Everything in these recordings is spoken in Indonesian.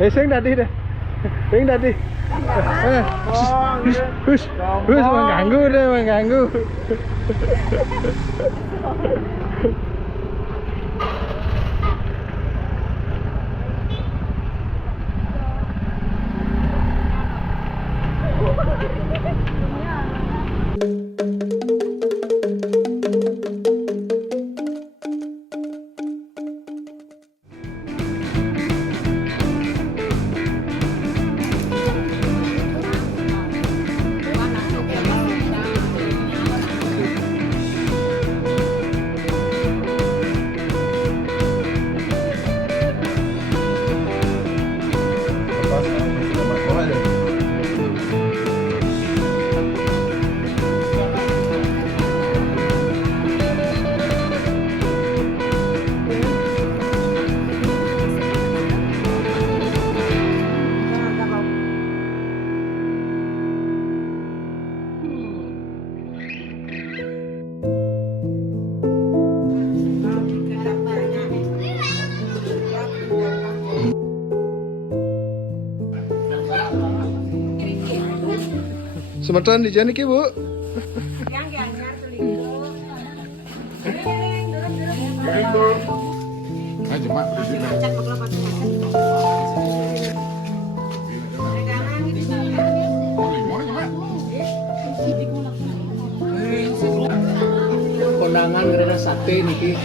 Sing tadi deh. Sing tadi. Hus, mengganggu deh, mengganggu. Semeton di jani ki, Bu. Kondangan karena sate niki.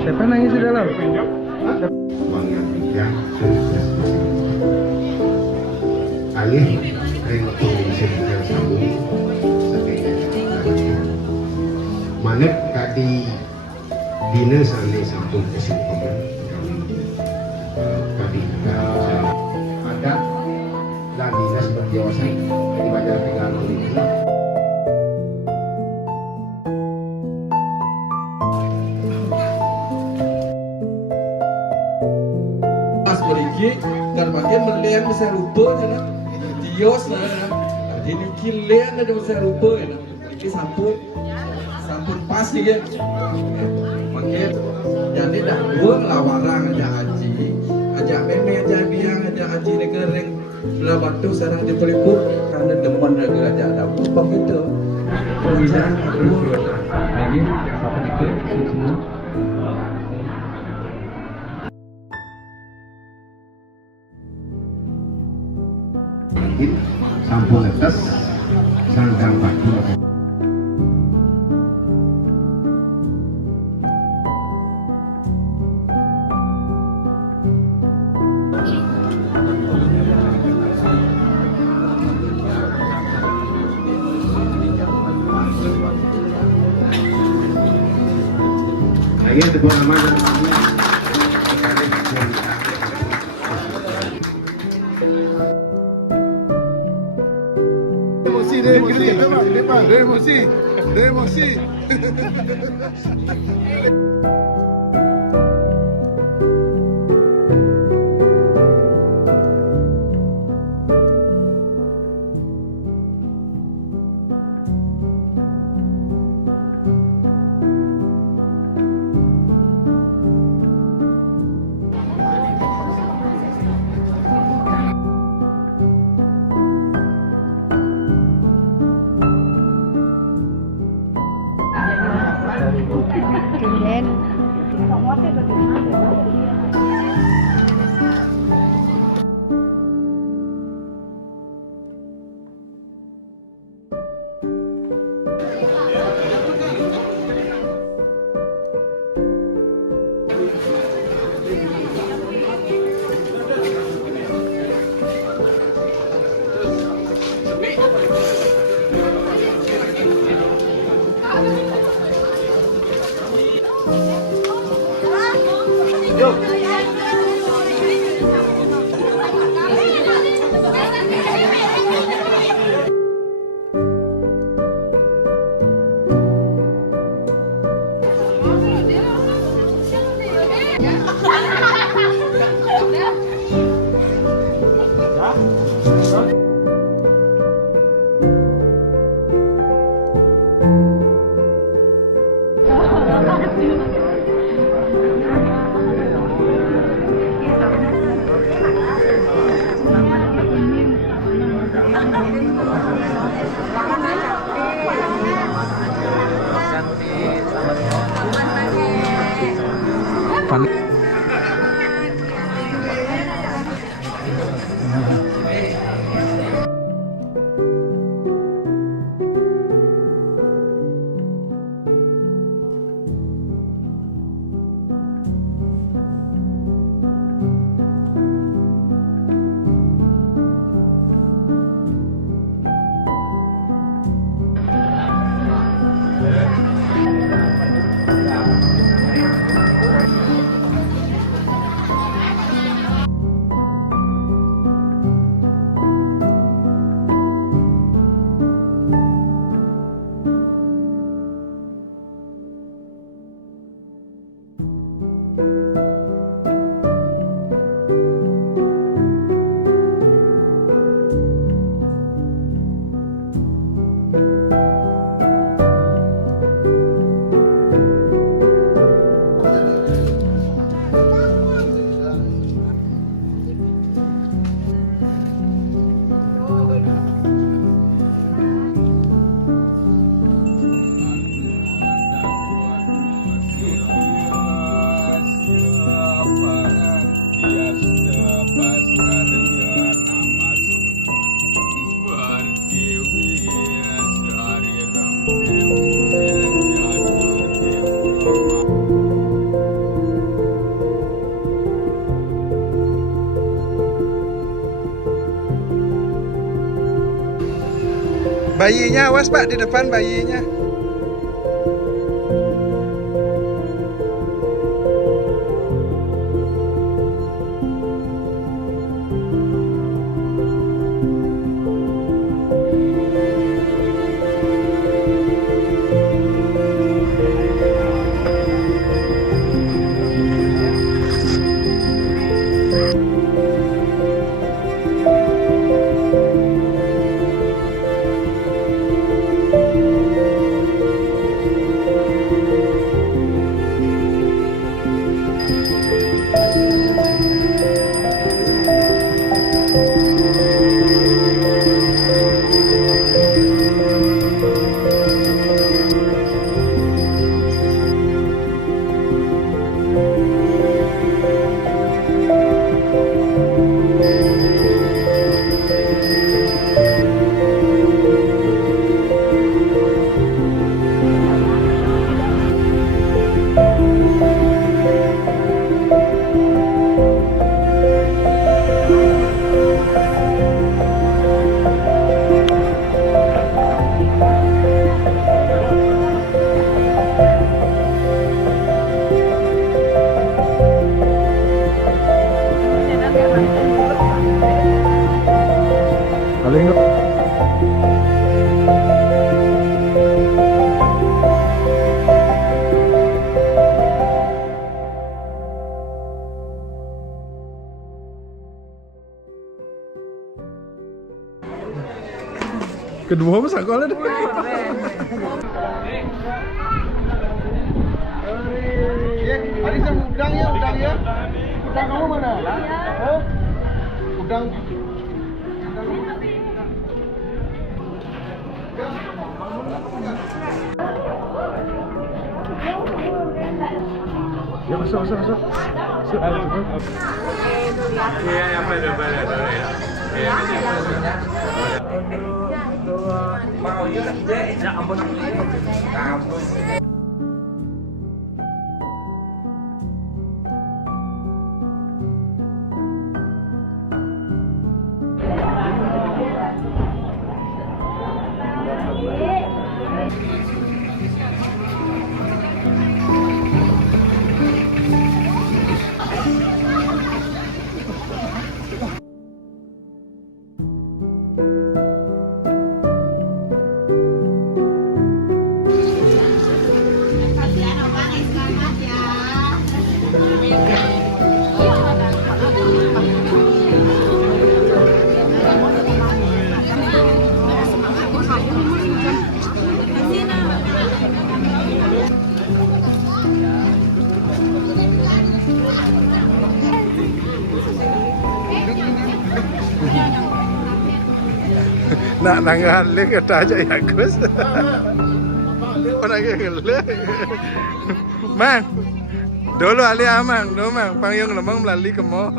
Siapa nangis di dalam? Alih ring bisa sambung manep tadi dinas ane sambung kesimpulan tadi ada dan dinas berjawasa di Banjar Tegal ini Beriki kan makin melihat bisa lupa ya dios nah jadi kilian ada bisa lupa ya ini sampun pas ya makin jadi dah dua lawarang aja aji aja meme aja biang aja aji negering belah batu sarang di pelipur karena demen aja ada apa gitu pekerjaan aku lagi apa itu semua sampung atas sangkang batu Ayo tepuk tangan. Emosi. Bayinya awas Pak, di depan bayinya. Paling kedua masa sekolah deh. Hari sama udang ya, udang ya. Udang kamu mana? Hah? Udang. Ya masuk. Iya, yang benar-benar ya. Iya. Mau juga, ya ampun. Nak nanggalik kata aja ya Gus. Orang ngelik. Mang. Dulu ali amang, dulu mang pangyong lemang melalui ke mo.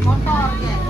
Motor ya.